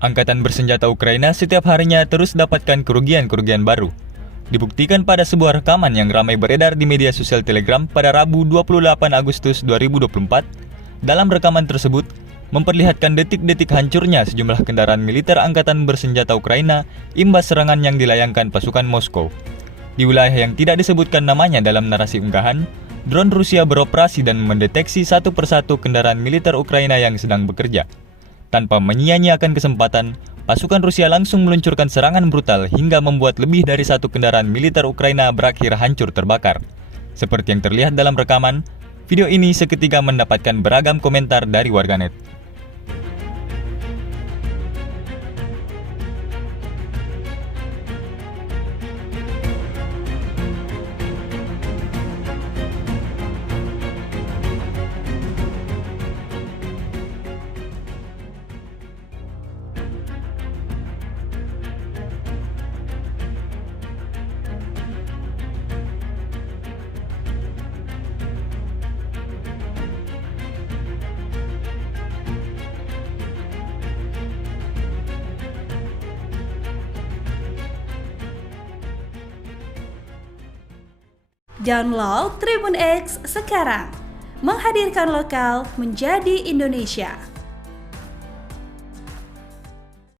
Angkatan bersenjata Ukraina setiap harinya terus dapatkan kerugian-kerugian baru. Dibuktikan pada sebuah rekaman yang ramai beredar di media sosial Telegram pada Rabu 28 Agustus 2024. Dalam rekaman tersebut, memperlihatkan detik-detik hancurnya sejumlah kendaraan militer angkatan bersenjata Ukraina imbas serangan yang dilayangkan pasukan Moskow. Di wilayah yang tidak disebutkan namanya dalam narasi unggahan, drone Rusia beroperasi dan mendeteksi satu persatu kendaraan militer Ukraina yang sedang bekerja. Tanpa menyia-nyiakan kesempatan, pasukan Rusia langsung meluncurkan serangan brutal hingga membuat lebih dari satu kendaraan militer Ukraina berakhir hancur terbakar. Seperti yang terlihat dalam rekaman, video ini seketika mendapatkan beragam komentar dari warganet. Download Tribun X sekarang, menghadirkan lokal menjadi Indonesia.